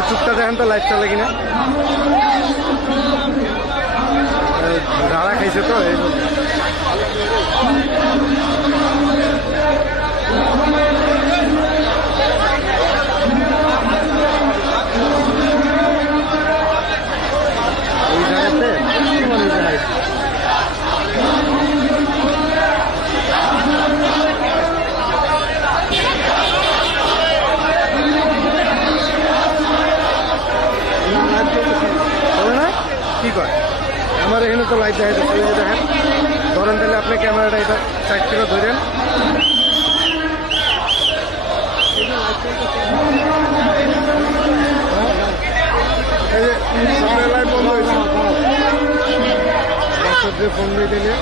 ইউটিউবটা দেখেন তো লাইভ চলে কিনা। রাড়া খাইছে তো এই কি কয় আমার এখানে তো লাইট দেখা যাচ্ছে। দেখেন ধরেন তাহলে আপনি ক্যামেরাটা এটা সাইড থেকে ধরেন। লাইট বন্ধ হয়েছে ফোন দিয়ে দিলে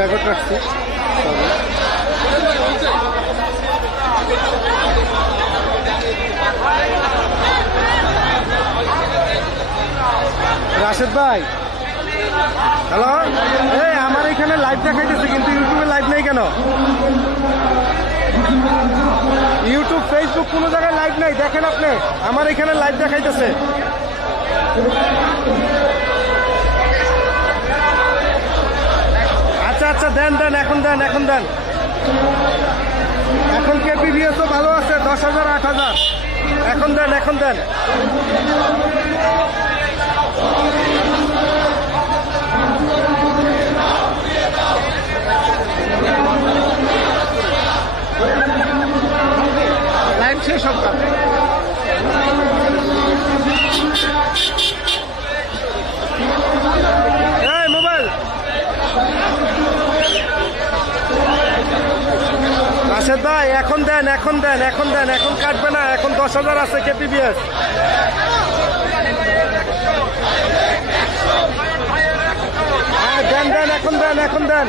রেকর্ড রাখছি। রাশেদ ভাই হ্যালো, এই আমার এখানে লাইভ দেখাইতেছে কিন্তু ইউটিউবে লাইভ নেই কেন? ইউটিউব ফেসবুক কোনো জায়গায় লাইভ নাই। দেখেন আপনি আমার এখানে লাইভ দেখাইতেছে। আচ্ছা আচ্ছা দেন দেন এখন দেন এখন দেন। এখন কেপিভিএসও ভালো আছে 10,000 8,000 এখন দেন এখন দেন। লাইভ শেষ হোক। মোবাইল রাশেদ ভাই এখন দেন এখন দেন এখন দেন। এখন কাটবে না, এখন 10,000 আছে কেপিভিএস। হ্যাঁ দেন দেন এখন দেন এখন দেন।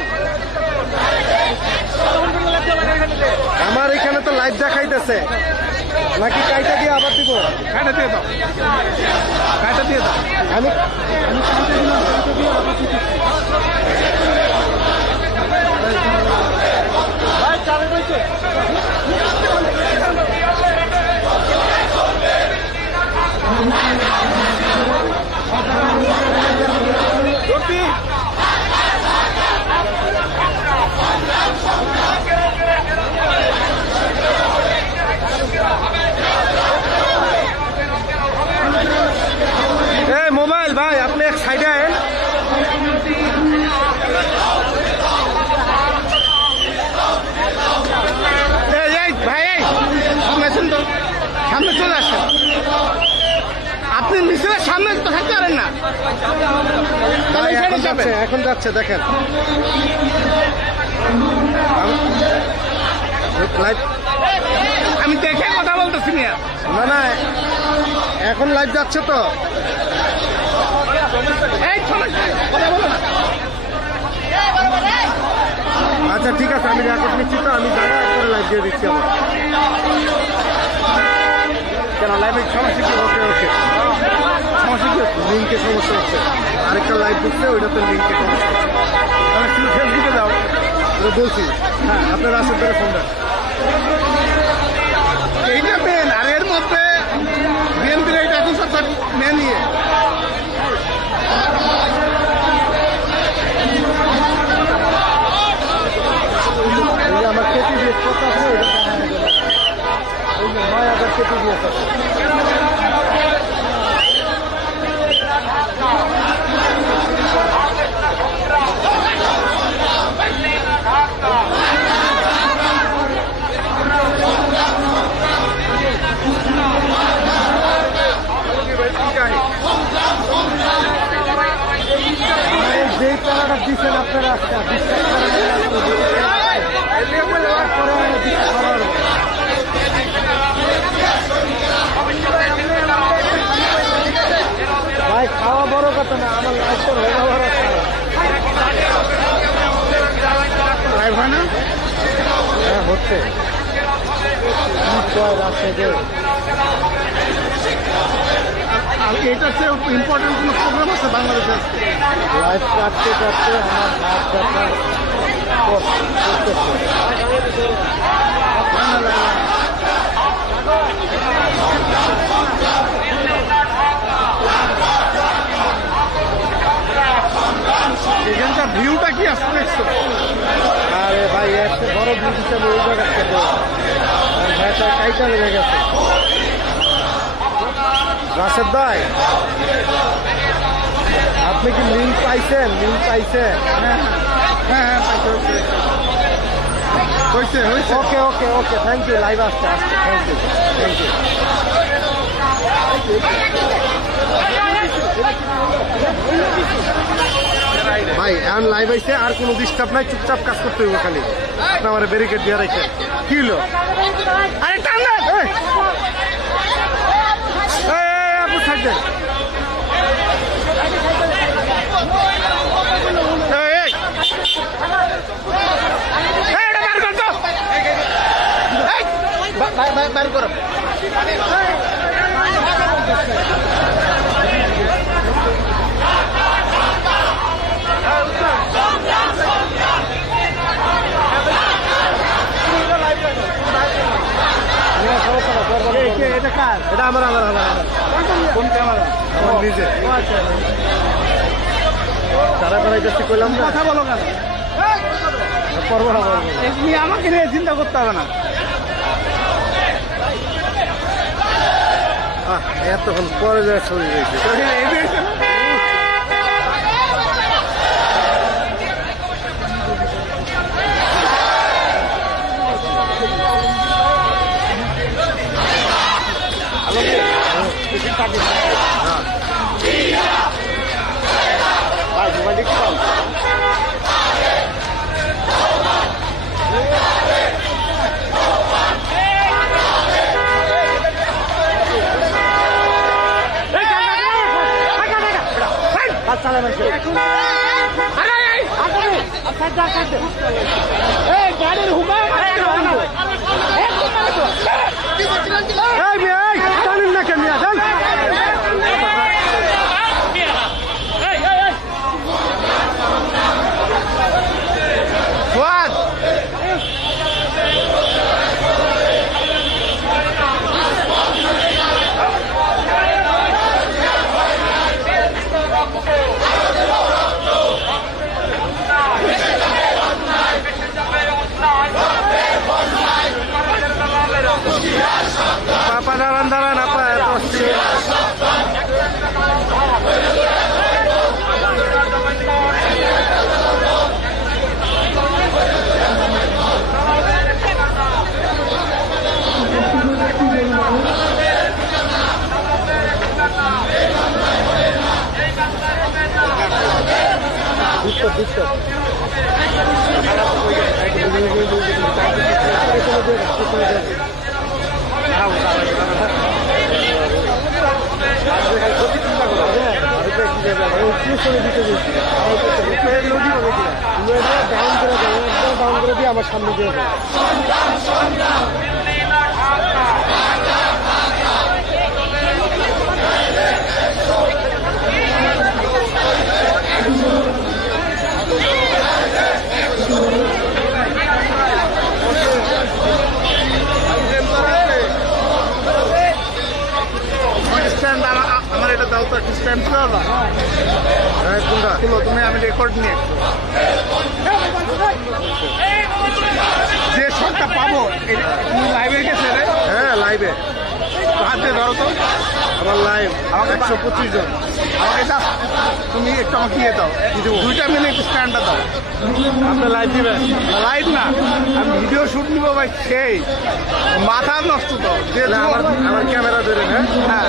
আমার এখানে তো লাইভ দেখাইতেছে নাকি কাইটা দিয়ে আবার দিব? কাইটা দিয়ে দাও, কাইটা দিয়ে দাও। আমি মোবাইল ভাই আপনি এক সাইডে আয়েন। ভাই সামনে তো সামনে চলে আসেন। আপনি মিছিলের সামনে তো থাকতে পারেন না। এখন যাচ্ছে দেখেন আমি দেখে কথা বলতেছি না। না এখন লাইভ যাচ্ছে তো। আচ্ছা ঠিক আছে আমি রেকর্ড নিচ্ছি তো, আমি জায়গা করে লাইভ দিয়ে দিচ্ছি। আমার কেন লাইভের সমস্যা কি? ওকে ওকে সমস্যা কি হচ্ছে? লিঙ্কে সমস্যা হচ্ছে। আরেকটা লাইভ দিচ্ছে ওইটাতে লিঙ্কে সমস্যা হচ্ছে। আমি শুধু ফেসবুকে যাও বলছি। হ্যাঁ আপনার রাশেদ ধরে ফোন দেন। এইটা মেন, আর এর মধ্যে বিএনপির এইটা এখন সব মেন নিয়ে আমার কেপি দিয়ে কত আছে ওই যে 9,000 কেপি দিয়ে আছে। যেই টাকাটা দিচ্ছেন আপনারা ভাই খাওয়া বড় কথা না, আমার লাইফ হয়ে যাওয়ার লাইভ হয় না। হ্যাঁ হচ্ছে। আর এটার চেয়ে ইম্পর্টেন্ট কোনো প্রোগ্রাম আছে বাংলাদেশে আজকে? লাইফ কাটতে কাটতে আমার হাত ব্যথা করতেছে। এখানকার ভিউটা কি আসতে দেখছো? আরে ভাই একটা বড় ভিউ হিসাবে ওই জায়গা থেকে ভাইটা কাইটা লেগে গেছে। রাশেদ ভাই, আপনি কি লিঙ্ক পাইছেন? লিঙ্ক পাইছেন? হ্যাঁ হয়েছে হয়েছে। ওকে ওকে ওকে, থ্যাংক ইউ। লাইভ আসছে আসছে, থ্যাংক ইউ থ্যাংক ইউ। ভাই এখন লাইভ আইছে, আর কোনো ডিস্টার্ব নাই, চুপচাপ কাজ করতে হইব খালি। আপনি আমার ব্যারিকেড দিয়ে রাখেন। কি হলো? আরে টান না, আপনি থাকবেন। বের করো। এটা কার? এটা আমার আমার আমার আমার। কোন ক্যামেরা? আমার নিজে। তারা তারাই যাচ্ছি কইলাম না। কথা বলো কেন? পর্ব না পর্ব। এমনি আমাকে নিয়ে চিন্তা করতে হবে না। এতক্ষণ পরে যায় ছবি রয়েছে। Papa daran-daran apa itu? Dikkat. আমার সামনে দিয়ে আমার এটা দাও তো একটা স্ট্যান্ড ছিল না? কোনটা? তুমি আমি রেকর্ড নিয়ে যে শটটা পাবো তুমি লাইভে গেছে রে? হ্যাঁ লাইভে। হাতে ধরো তো আমার লাইভ আমাকে 125 জন। আমাকে যা তুমি একটু আমাকে দিয়ে দাও, 2টা মিনিট স্ট্যান্ডটা দাও। আপনি লাইভ দিবেন? লাইভ না, আমি ভিডিও শুট নিবো ভাই। সেই মাথা নষ্ট তো যে আমার ক্যামেরা ধরে। হ্যাঁ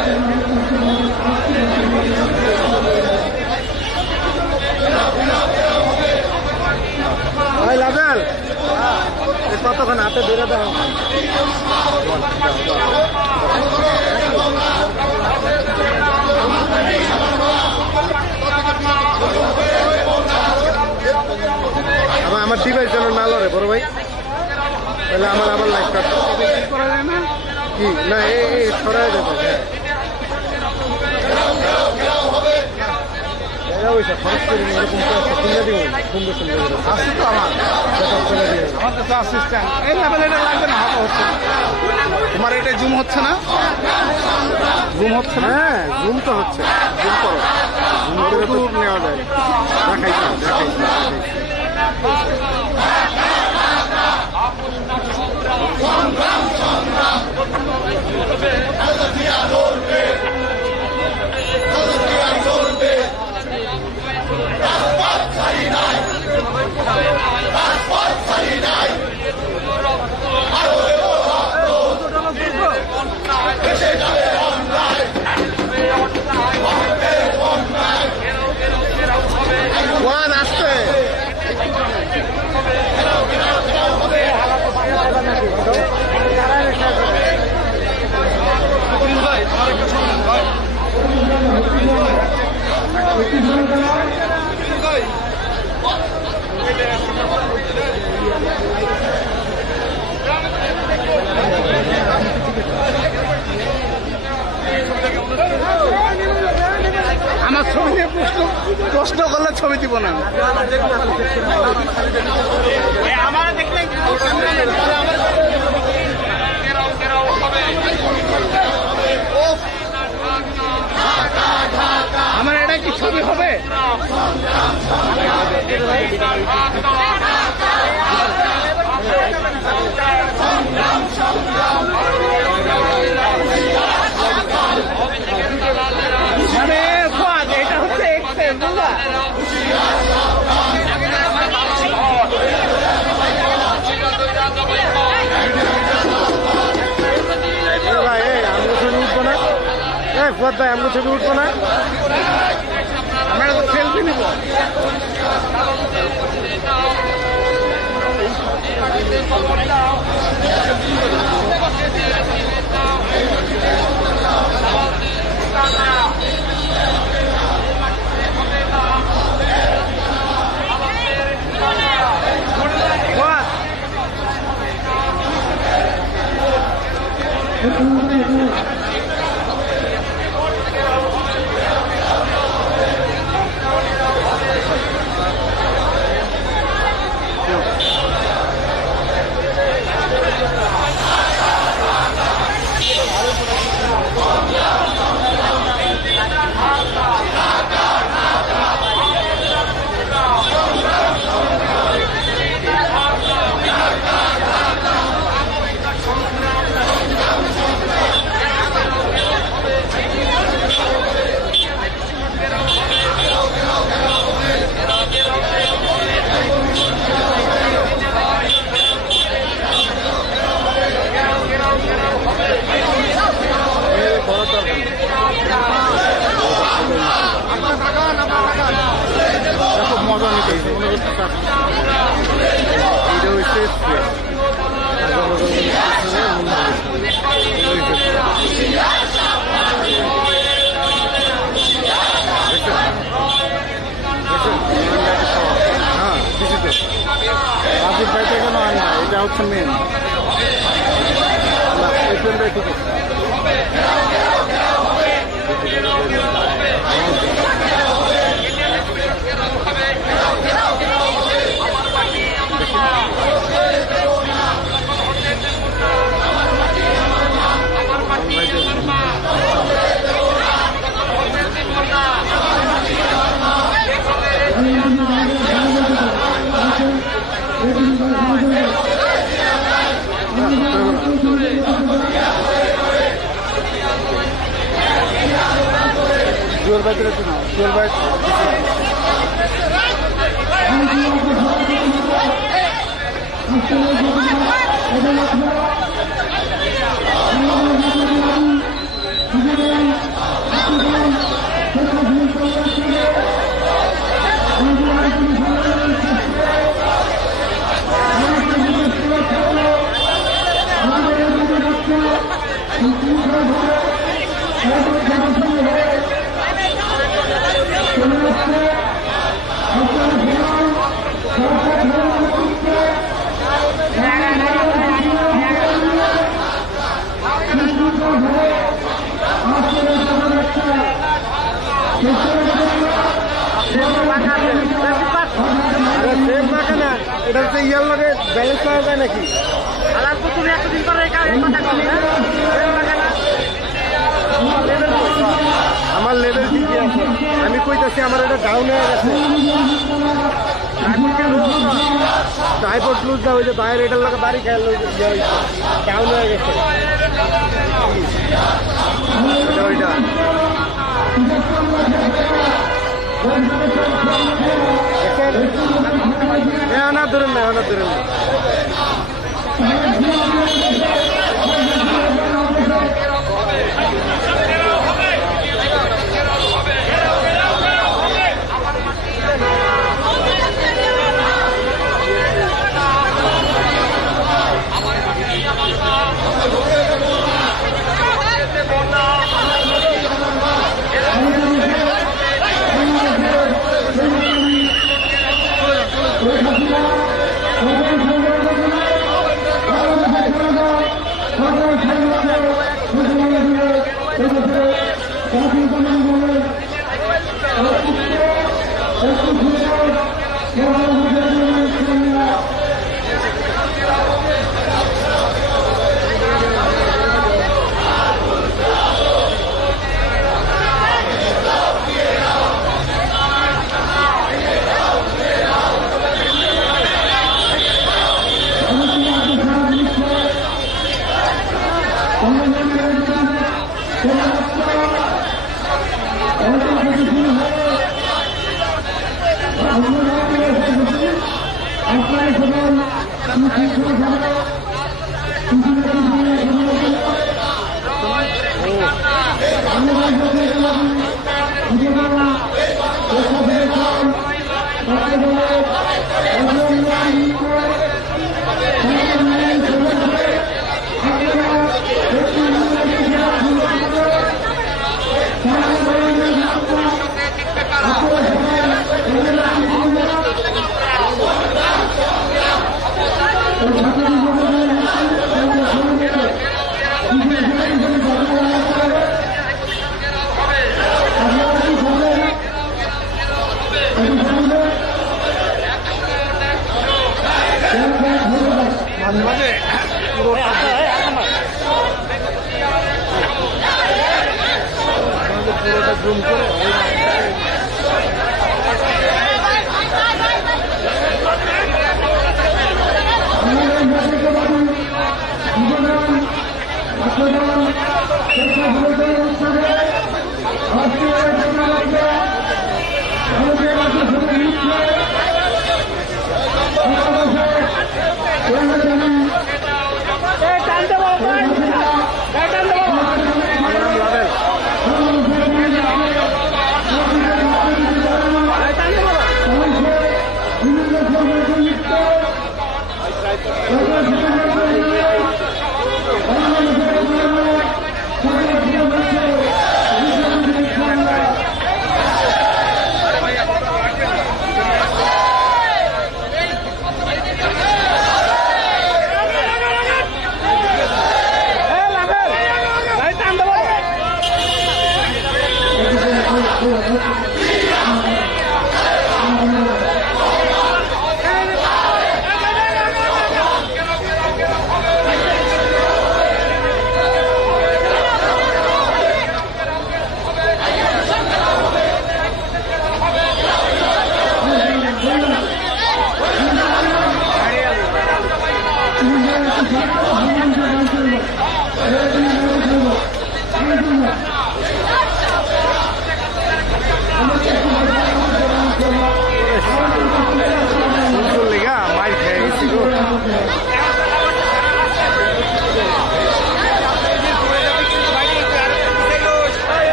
ভাই লাভেল কতক্ষণ হাতে ধরে দাও। আমার ডিভাইস যেন না লড়ে বড় ভাই, তাহলে আমার আবার লাইভ কাট করা যায় না। কি না এই ছড়াই যাবে হ্যাঁ খরচ করে এরকম কিনে দিব সুন্দর সুন্দর আসি তো আমার কাছে অ্যাসিস্ট্যান্ট এই লেভেলে এটা লাগবে না হাতে হচ্ছে না তোমার এটা জুম হচ্ছে না জুম হচ্ছে না হ্যাঁ জুম তো হচ্ছে জুম করো জুম করে তো নেওয়া যায় দেখাইছি ওয়ান আসছে আমার ছবি নিয়ে প্রশ্ন করলে ছবি দিব না আমার এটা কি ছবি হবে এটা হচ্ছে এক্সেল বুঝলা ভাই আমগো ছবি উঠবো না ফুয়াদ ভাই আমগো ছবি উঠবো না আমরা তো সেলফি নিব খুব মজা নিতে মনে করতে এটা হচ্ছে হ্যাঁ কিছু তো রাজীব ভাইটা কেন আয় না এটা হচ্ছে মেন না এপ্রিলটাই ঠিক আছে জোর বাইতে রাখছি না জোর বাইক এটা হচ্ছে ইয়ার লগে ব্যালেন্স করা যায় নাকি? তুমি এতদিন পরে কথা কবে আমার লেভেল ঠিকই আছে। আমি কইতাছি আমার এটা ডাউন হয়ে গেছে। ট্রাইপড লুজ না হয়েছে, বাইরে এটার লগে বাড়ি খেয়াল ডাউন হয়ে গেছে। ওইটা না ধরেন না, না ধরেন না। জুম করে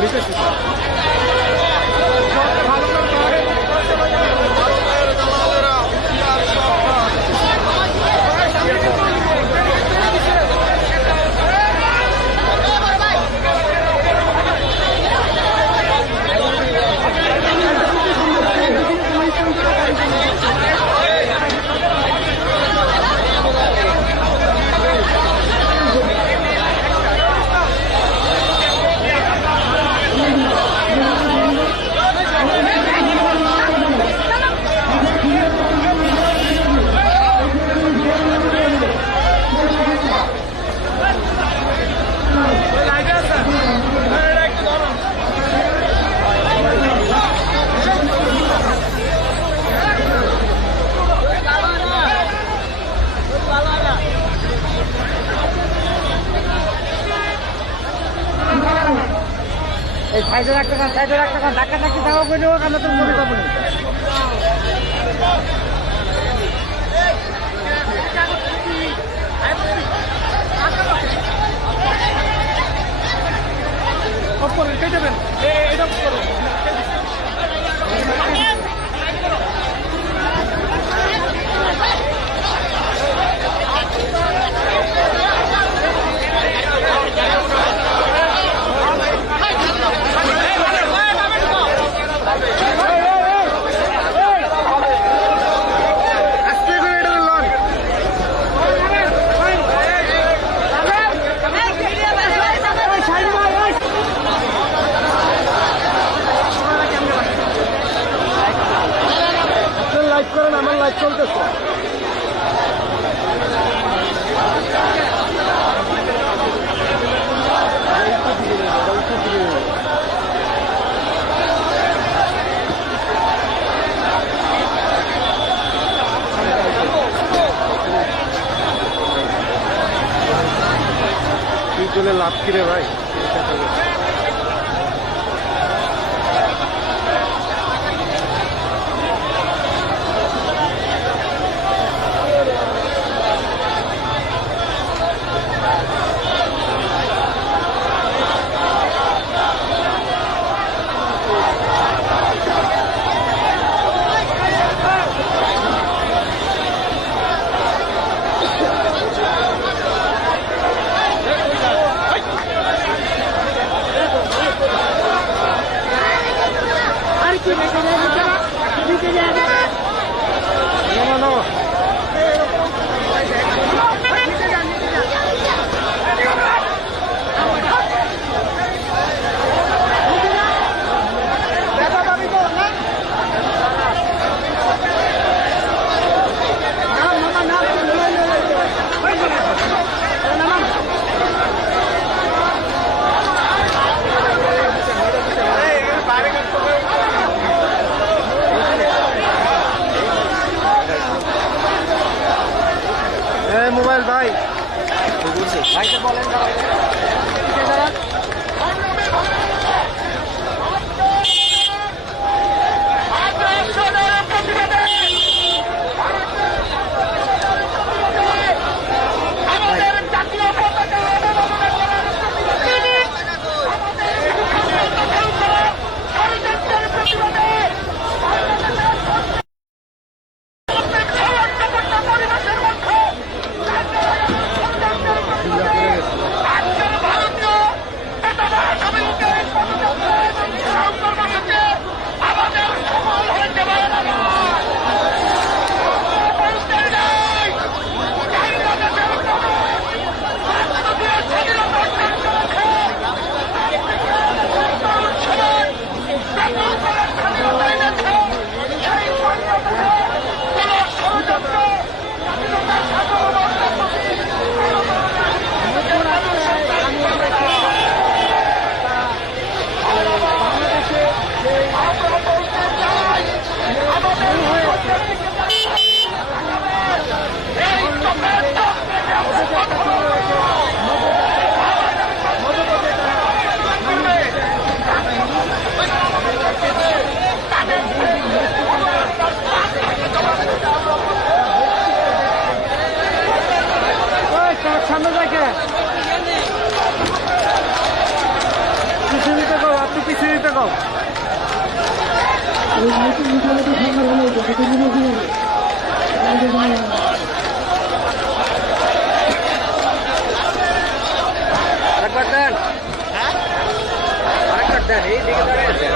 নিতেছি। এই সাইডে রাখতে কান সাইডে রাখতে কান ধাক্কা ধাক্কি থাকা করে নেবো আমরা তো মনে পাবো না লাইভ করেন, আমার লাইভ চলতেছে। তুই চলে লাভ কিরে ভাই? মোবাইল ভাই ভাইকে বলেন কম আরেকবার দেন আরেকবার দেন এই দিকে দাঁড়িয়ে আছে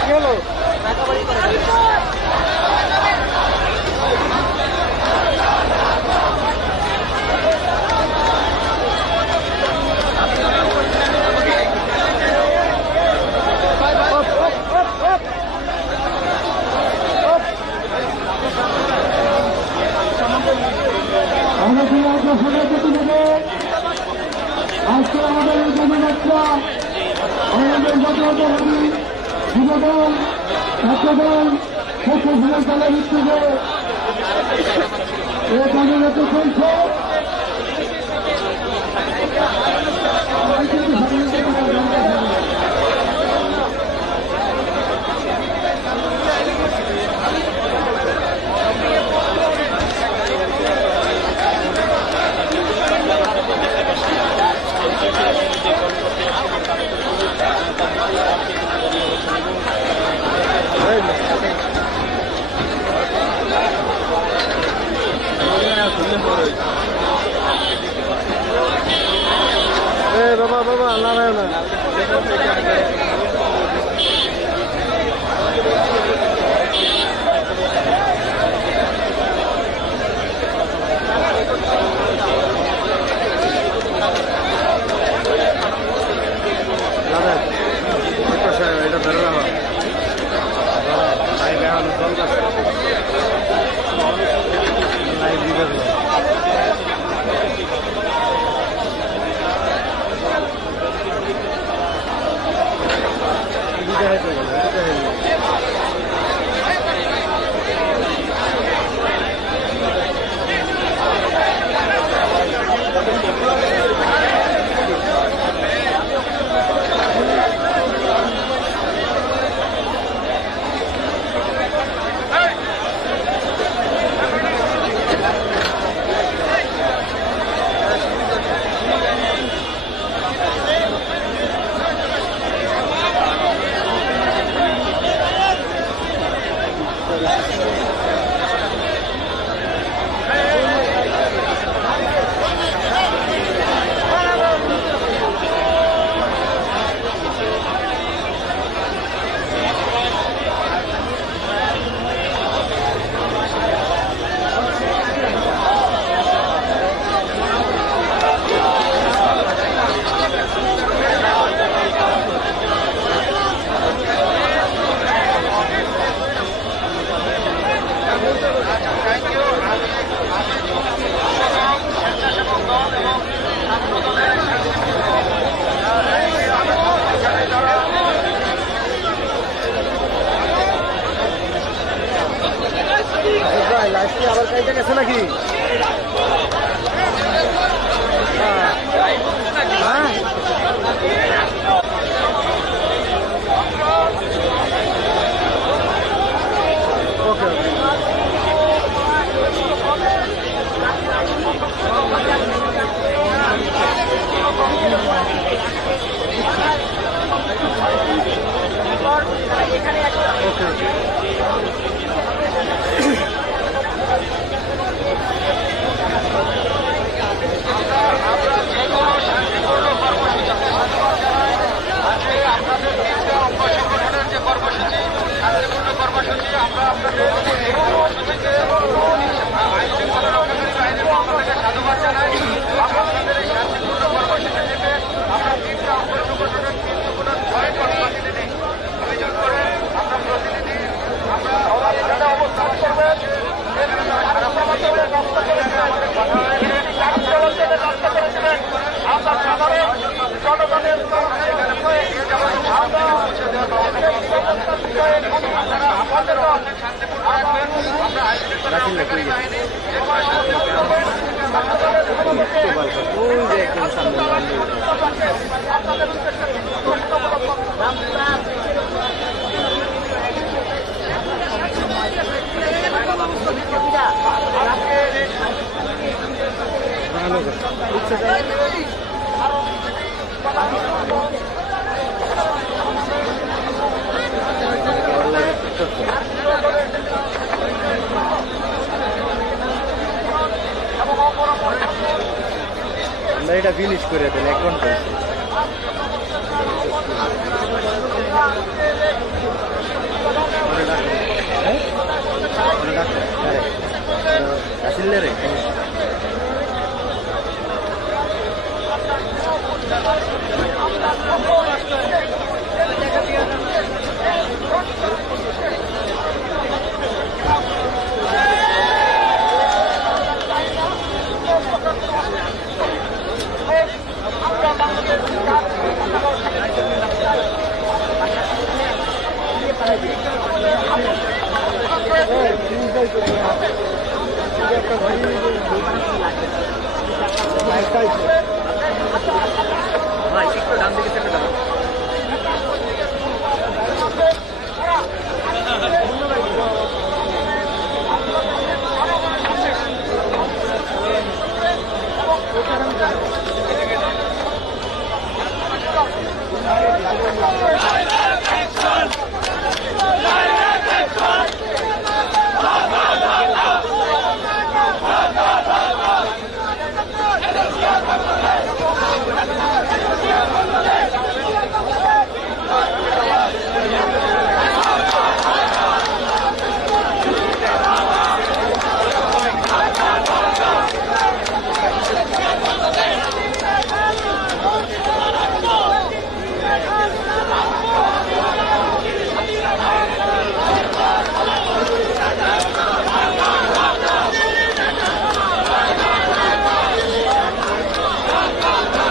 কি হলো আজকে আমাদের এই পদযাত্রা আমাদের জাতীয়তাবাদী যুবদল ছাত্রদল স্বেচ্ছাসেবক দলের উদ্যোগে এই পদযাত্রা চলছে। বাবা বাবা লড়াই না এটা ধরে রাখা লাইফ কি আবার কাইতে গেছে নাকি ওকে আমরা এটা ফিনিশ করে দেন 1 ঘন্টা আসলে রে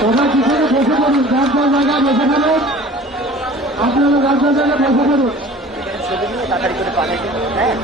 সবাই পিছনে বসে পড়ুন, যার যার জায়গায় বসে পড়ুন। আপনারা যার যার জায়গায় বসে পড়ুন। ছবিগুলো তাড়াতাড়ি করে পাঠাই দেবেন হ্যাঁ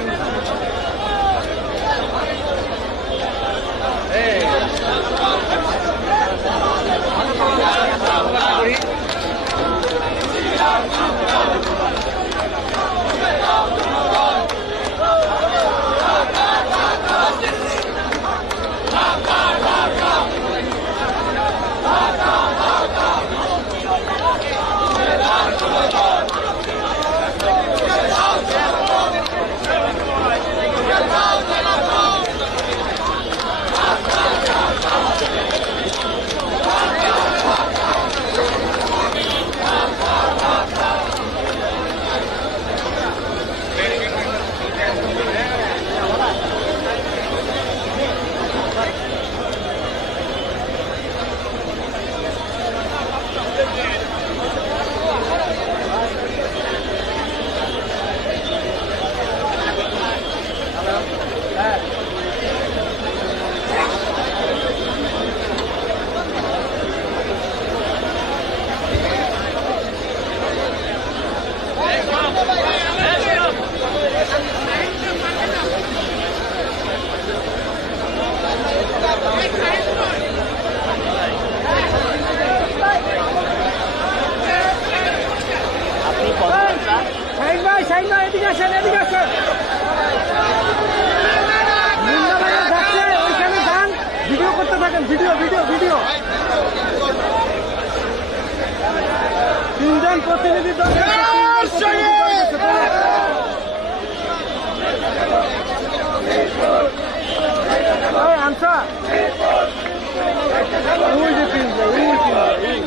শাহিন ভাই এদিকে আসেন, এদিকে আসেন। মুন্না ভাইয়া যাচ্ছে, ওইখানে যান, ভিডিও করতে থাকেন, ভিডিও ভিডিও ভিডিও। 3 জন প্রতিনিধি দল আনসার ওই যে 3 জন, ওই 3 জন।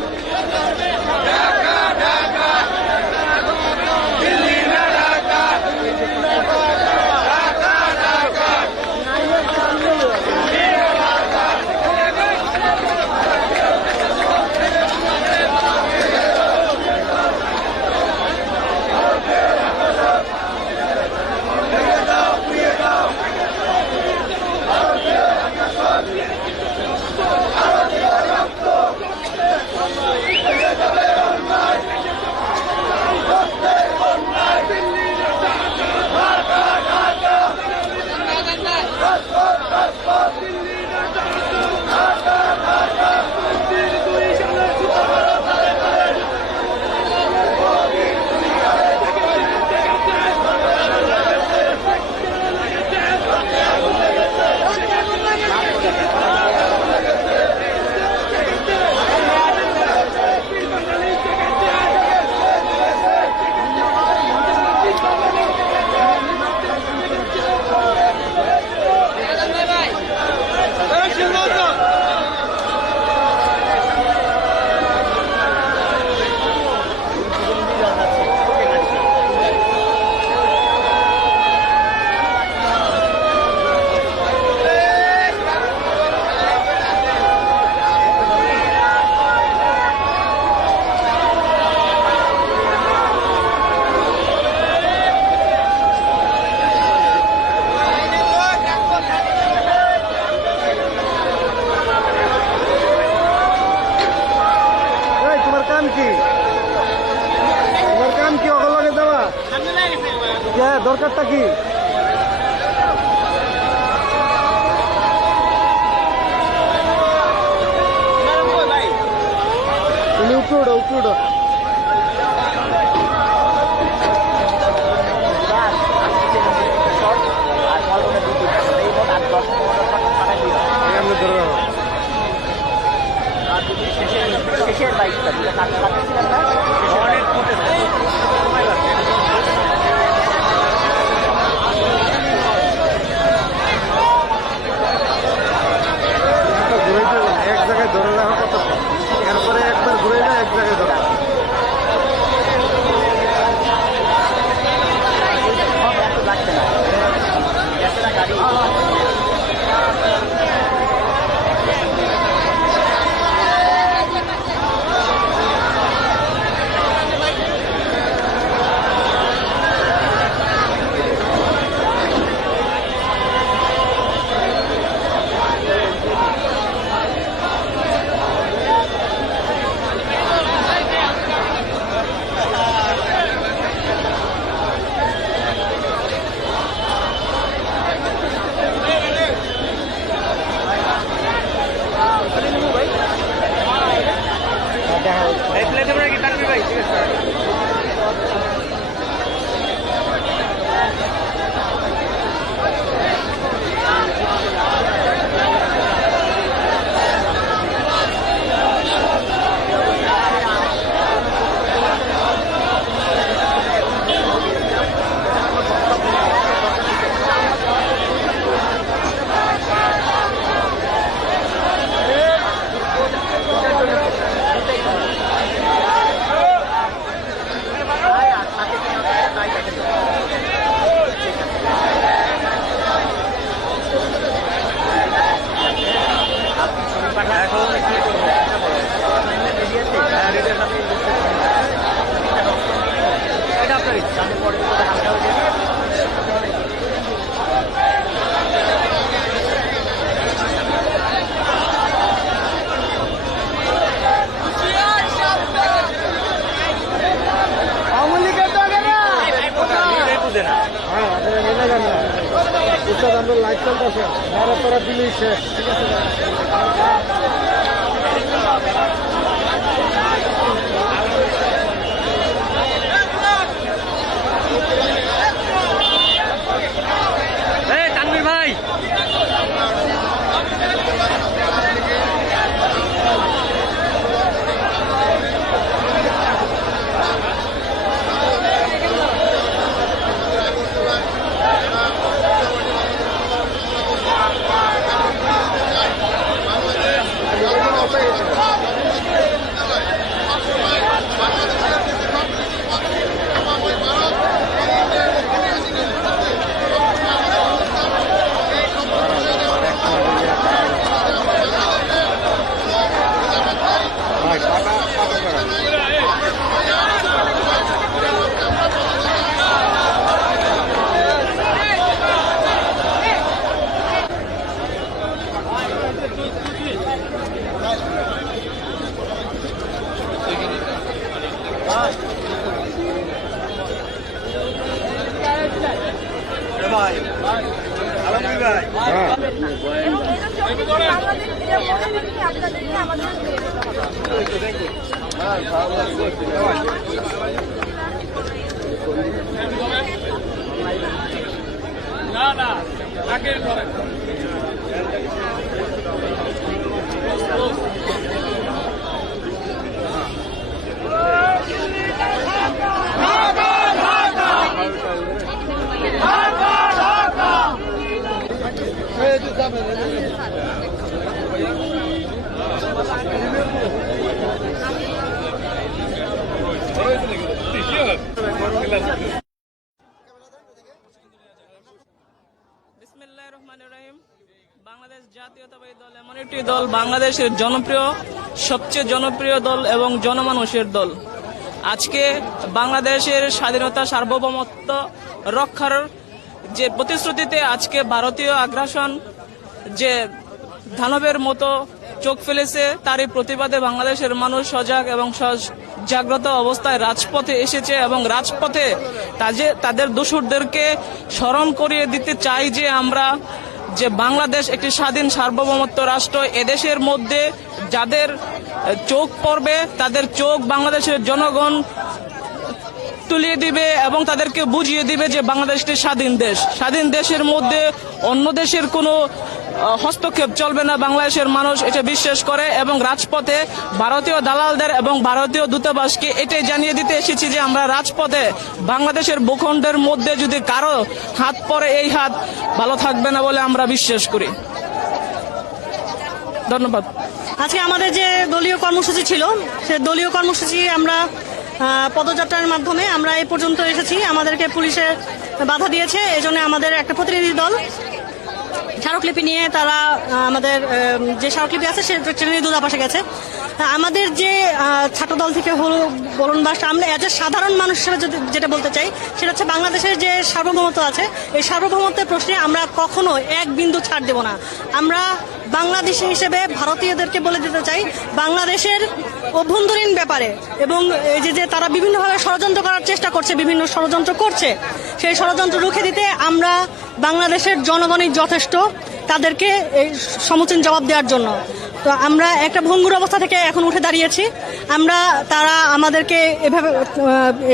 কে দরকারটা কি? তুমি উপরে উঠো শেষের বাইকটা ঘুরাইতে এক জায়গায় ধরে রাখা কত, এরপরে একবার ঘুরে না এক জায়গায় ধরা। লাগছে না গাড়ি আমরা লাইট চলতেছে, ভাড়া তোরা দিলেই শেষ। ঠিক আছে তানভীর ভাই বিসমিল্লাহির রহমানির রহিম। বাংলাদেশ জাতীয়তাবাদী দল এমন একটি দল, বাংলাদেশের সবচেয়ে জনপ্রিয় দল এবং জনমানুষের দল। আজকে বাংলাদেশের স্বাধীনতা সার্বভৌমত্ব রক্ষার যে প্রতিশ্রুতিতে আজকে ভারতীয় আগ্রাসন যে দানবের মতো চোখ ফেলেছে, তারই প্রতিবাদে বাংলাদেশের মানুষ সজাগ এবং জাগ্রত অবস্থায় রাজপথে এসেছে এবং রাজপথে তাদের দোসরদেরকে স্মরণ করিয়ে দিতে চাই যে আমরা যে বাংলাদেশ একটি স্বাধীন সার্বভৌমত্ব রাষ্ট্র। এদেশের মধ্যে যাদের চোখ পড়বে তাদের চোখ বাংলাদেশের জনগণ তুলিয়ে দিবে এবং তাদেরকে বুঝিয়ে দিবে যে বাংলাদেশ একটি স্বাধীন দেশ। স্বাধীন দেশের মধ্যে অন্য দেশের কোনো হস্তক্ষেপ চলবে না, বাংলাদেশের মানুষ এটা বিশ্বাস করে এবং রাজপথে ভারতীয় দালালদের এবং ভারতীয় দূতাবাসকে এটাই জানিয়ে দিতে এসেছি যে আমরা রাজপথে বাংলাদেশের ভূখণ্ডের মধ্যে যদি কারো হাত পড়ে এই হাত ভালো থাকবে না বলে আমরা বিশ্বাস করি। ধন্যবাদ। আজকে আমাদের যে দলীয় কর্মসূচি ছিল সে দলীয় কর্মসূচি আমরা পদযাত্রার মাধ্যমে আমরা এই পর্যন্ত এসেছি। আমাদেরকে পুলিশে বাধা দিয়েছে, এজন্য আমাদের একটা প্রতিনিধি দল স্মারকলিপি নিয়ে তারা আমাদের যে স্মারকলিপি আছে সে ট্রেনে দূতাবাসে গেছে। আমাদের যে ছাত্রদল থেকে বলুন বা আমরা এজ এ সাধারণ মানুষ হিসেবে যেটা বলতে চাই সেটা হচ্ছে বাংলাদেশের যে সার্বভৌমত্ব আছে এই সার্বভৌমত্বের প্রশ্নে আমরা কখনো এক বিন্দু ছাড় দেব না। আমরা বাংলাদেশি হিসেবে ভারতীয়দেরকে বলে দিতে চাই বাংলাদেশের অভ্যন্তরীণ ব্যাপারে এবং এই যে তারা বিভিন্নভাবে ষড়যন্ত্র করার চেষ্টা করছে, বিভিন্ন ষড়যন্ত্র করছে, সেই ষড়যন্ত্র রুখে দিতে আমরা বাংলাদেশের জনগণই যথেষ্ট তাদেরকে এই সমুচীন জবাব দেওয়ার জন্য। তো আমরা একটা ভঙ্গুর অবস্থা থেকে এখন উঠে দাঁড়িয়েছি। তারা আমাদেরকে এভাবে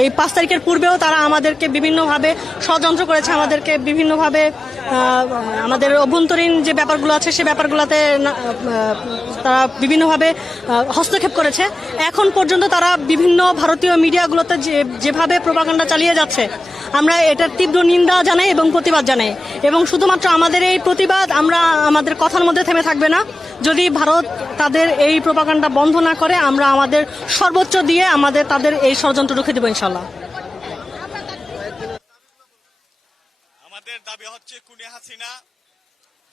এই 5 তারিখের পূর্বেও তারা আমাদেরকে বিভিন্নভাবে ষড়যন্ত্র করেছে, আমাদেরকে বিভিন্নভাবে আমাদের অভ্যন্তরীণ যে ব্যাপারগুলো আছে সে ব্যাপারগুলোতে তারা বিভিন্নভাবে হস্তক্ষেপ করেছে। এখন পর্যন্ত তারা বিভিন্ন ভারতীয় মিডিয়াগুলোতে যেভাবে প্রোপাগান্ডা চালিয়ে যাচ্ছে আমরা এটার তীব্র নিন্দা জানাই এবং প্রতিবাদ জানাই। এবং শুধুমাত্র আমাদের এই প্রতিবাদ আমরা আমাদের কথার মধ্যে থেমে থাকবে না। যদি ভারত তাদের এই প্রোপাগান্ডা বন্ধ না করে আমরা আমাদের সর্বোচ্চ দিয়ে তাদের এই ষড়যন্ত্র রুখে দেব ইনশাল্লাহ। আমাদের দাবি হচ্ছে খুনি হাসিনা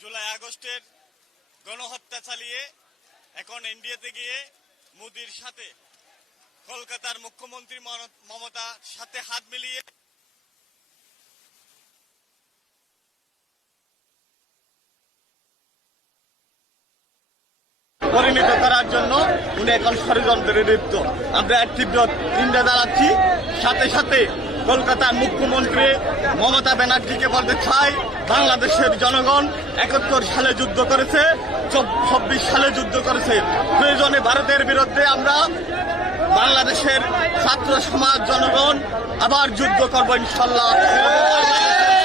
জুলাই আগস্টের গণহত্যা চালিয়ে এখন এনডিএতে গিয়ে মোদির সাথে কলকাতার মুখ্যমন্ত্রী মমতার সাথে হাত মিলিয়ে পরিণত করার জন্য উনি এখন ষড়যন্ত্রে লিপ্ত। আমরা তীব্র নিন্দা জানাচ্ছি। সাথে সাথে কলকাতার মুখ্যমন্ত্রী মমতা ব্যানার্জিকে বলতে চাই বাংলাদেশের জনগণ 71 সালে যুদ্ধ করেছে, 26 সালে যুদ্ধ করেছে। প্রয়োজনে ভারতের বিরুদ্ধে আমরা বাংলাদেশের ছাত্র সমাজ জনগণ আবার যুদ্ধ করবো ইনশাল্লাহ।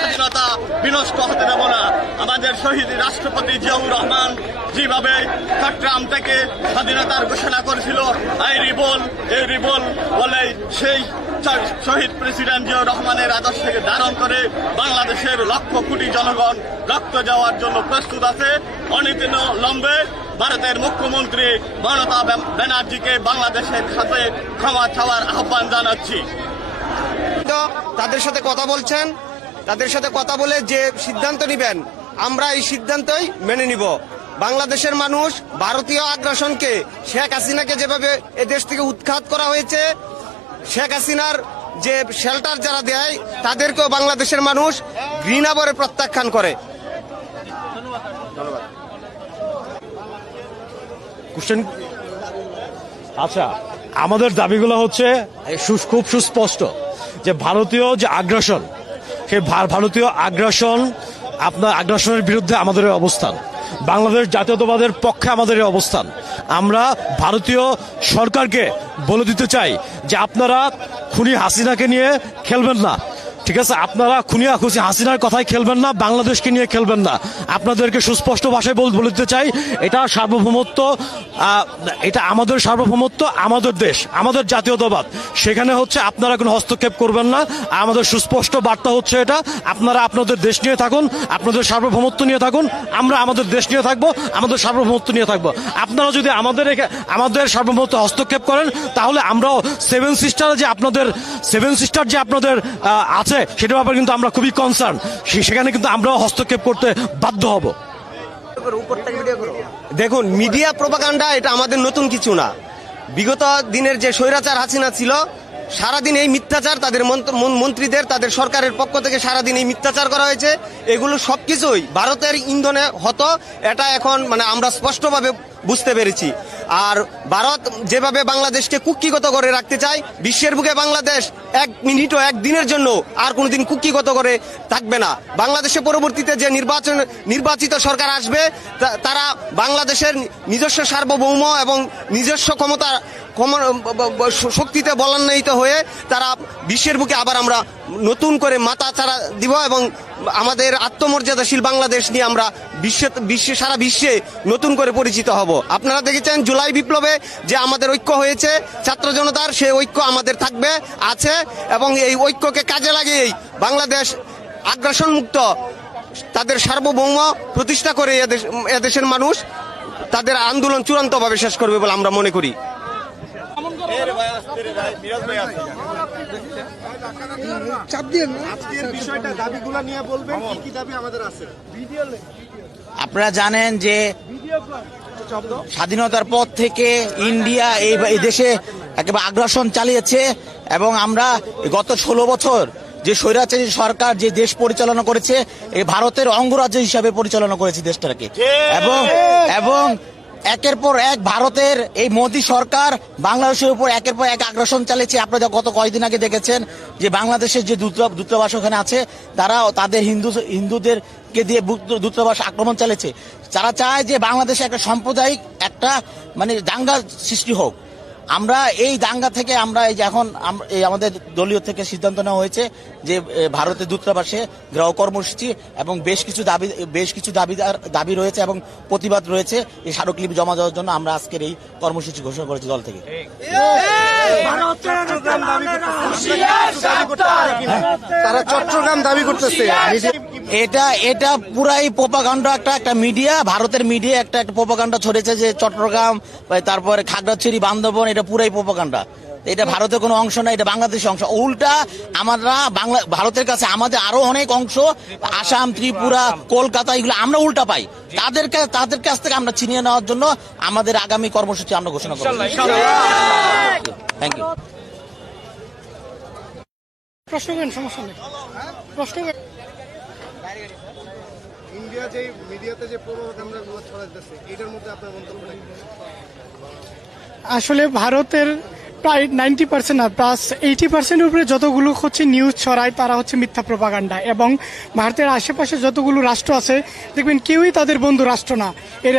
স্বাধীনতা বিনষ্ট হতে দেব না। আমাদের শহীদ রাষ্ট্রপতি জিয়াউর রহমান যেভাবে চট্টগ্রাম থেকে স্বাধীনতার ঘোষণা করেছিল আই রিবল এই রিবল বলে সেই শহীদ প্রেসিডেন্ট জিয়াউর রহমানের আদর্শকে ধারণ করে বাংলাদেশের লক্ষ কোটি জনগণ রক্ত দেওয়ার জন্য প্রস্তুত আছে। অনির্দিলম্বে ভারতের মুখ্যমন্ত্রী মমতা ব্যানার্জিকে বাংলাদেশের সাথে ক্ষমা চাওয়ার আহ্বান জানাচ্ছি। তাদের সাথে কথা বলছেন, তাদের সাথে কথা বলে যে সিদ্ধান্ত নিবেন আমরা এই সিদ্ধান্তই মেনে নিব। বাংলাদেশের মানুষ ভারতীয় আগ্রাসনকে, শেখ হাসিনাকে যেভাবে এদেশ থেকে উৎখাত করা হয়েছে, শেখ হাসিনার যে শেল্টার যারা দেয় তাদেরকেও বাংলাদেশের মানুষ ঘৃণা ভরে প্রত্যাখ্যান করে। আচ্ছা, আমাদের দাবিগুলো হচ্ছে খুব সুস্পষ্ট যে ভারতীয় যে আগ্রাসন, সেই ভারতীয় আগ্রাসনের বিরুদ্ধে আমাদের অবস্থান, বাংলাদেশ জাতীয়তাবাদের পক্ষে আমাদের অবস্থান। আমরা ভারতীয় সরকারকে বলে দিতে চাই যে আপনারা খুনি হাসিনাকে নিয়ে খেলবেন না, ঠিক আছে? আপনারা হাসিনার কথায় খেলবেন না, বাংলাদেশকে নিয়ে খেলবেন না। আপনাদেরকে সুস্পষ্ট ভাষায় বলে দিতে চাই এটা সার্বভৌমত্ব, এটা আমাদের সার্বভৌমত্ব, আমাদের দেশ, আমাদের জাতীয়তাবাদ। সেখানে হচ্ছে আপনারা কোনো হস্তক্ষেপ করবেন না। আমাদের সুস্পষ্ট বার্তা হচ্ছে এটা, আপনারা আপনাদের দেশ নিয়ে থাকুন, আপনাদের সার্বভৌমত্ব নিয়ে থাকুন, আমরা আমাদের দেশ নিয়ে থাকবো, আমাদের সার্বভৌমত্ব নিয়ে থাকবো। আপনারা যদি আমাদের সার্বভৌমত্ব হস্তক্ষেপ করেন তাহলে আমরাও সেভেন সিস্টার যে আপনাদের আছে সেটার ব্যাপারে কিন্তু আমরা খুবই কনসার্ন। সেখানে কিন্তু আমরাও হস্তক্ষেপ করতে বাধ্য হব। দেখুন, মিডিয়া প্রোপাগান্ডা এটা আমাদের নতুন কিছু না। বিগত দিনের যে স্বৈরাচার হাসিনা ছিল, সারাদিন এই মিথ্যাচার তাদের মন্ত্রীদের, তাদের সরকারের পক্ষ থেকে সারাদিন এই মিথ্যাচার করা হয়েছে। এগুলো সবকিছুই ভারতের ইন্ধনে হতো। এটা এখন আমরা স্পষ্টভাবে বুঝতে পেরেছি। আর ভারত যেভাবে বাংলাদেশকে কুক্ষিগত করে রাখতে চায়, বিশ্বের বুকে বাংলাদেশ এক মিনিটও একদিনের জন্য আর কোনোদিন কুক্ষিগত করে থাকবে না। বাংলাদেশে পরবর্তীতে যে নির্বাচিত সরকার আসবে তারা বাংলাদেশের নিজস্ব সার্বভৌম এবং নিজস্ব ক্ষমতা শক্তিতে বলান্বিত হয়ে তারা বিশ্বের বুকে আবার আমরা নতুন করে মাথা চাড়া দিব এবং আমাদের আত্মমর্যাদাশীল বাংলাদেশ নিয়ে আমরা সারা বিশ্বে নতুন করে পরিচিত হব। আপনারা দেখেছেন জুলাই বিপ্লবে যে আমাদের ঐক্য হয়েছে ছাত্র জনতার, সেই ঐক্য আমাদের থাকবে, আছে, এবং এই ঐক্যকে কাজে লাগিয়েই বাংলাদেশ আগ্রাসন মুক্ত তাদের সার্বভৌম প্রতিষ্ঠা করে এদেশের মানুষ তাদের আন্দোলন চূড়ান্তভাবে শেষ করবে বলে আমরা মনে করি। আপনারা জানেন যে স্বাধীনতার পর থেকে ইন্ডিয়া এই দেশে একেবারে আগ্রাসন চালিয়েছে এবং আমরা গত 16 বছর যে স্বৈরাচারী সরকার যে দেশ পরিচালনা করেছে, এই ভারতের অঙ্গরাজ্য হিসাবে পরিচালনা করেছে দেশটাকে, এবং একের পর এক ভারতের এই মোদী সরকার বাংলাদেশের উপর একের পর এক আগ্রাসন চালিয়েছে। আপনারা গত কয়েকদিন আগে দেখেছেন যে বাংলাদেশের যে দূতাবাস ওখানে আছে তারা তাদের হিন্দুদেরকে দিয়ে দূতাবাস আক্রমণ চালিয়েছে। তারা চায় যে বাংলাদেশে একটা সাম্প্রদায়িক একটা মানে দাঙ্গা সৃষ্টি হোক। আমরা এই দাঙ্গা থেকে আমরা এই যে এখন আমাদের দলীয় থেকে সিদ্ধান্ত নেওয়া হয়েছে যে ভারতের দূতাবাসে গ্রাহ কর্মসূচি এবং বেশ কিছু দাবি রয়েছে এবং প্রতিবাদ রয়েছে। এই স্মারকলিপি জমা দেওয়ার জন্য আমরা আজকের এই কর্মসূচি ঘোষণা করেছি দল থেকে। তারা চট্টগ্রাম দাবি করতেছে, এটা পুরাই প্রোপাগান্ডা, একটা মিডিয়া, ভারতের মিডিয়া একটা প্রোপাগান্ডা ছড়েছে যে চট্টগ্রাম, তারপরে খাগড়াছড়ি, বান্দরবন, এটা পুরাই প্রোপাগান্ডা। এটা ভারতের কোনো অংশ না, এটা বাংলাদেশের অংশ। উল্টা আমরা ভারতের কাছে আমাদের আরো অনেক অংশ, আসাম, ত্রিপুরা, কলকাতা, এগুলো আমরা উল্টা পাই। তাদের কাছ থেকে আমরা ছিনিয়ে নেওয়ার জন্য আমাদের আগামী কর্মসূচি আমরা ঘোষণা করব। Thank you. প্রশ্ন করেন, সমস্যা নেই, প্রশ্ন করেন। ইন্ডিয়া যে মিডিয়াতে যে প্রোপাগান্ডাগুলো ছড়াইতেছে এটার মধ্যে আপনার মন্তব্যটা কি? আসলে ভারতের প্রায় 90% না, প্লাস 80% উপরে যতগুলো হচ্ছে নিউজ ছড়ায় তারা হচ্ছে মিথ্যা প্রোপাগান্ডা। এবং ভারতের আশেপাশে যতগুলো রাষ্ট্র আছে দেখবেন কেউই তাদের বন্ধু রাষ্ট্র না। এর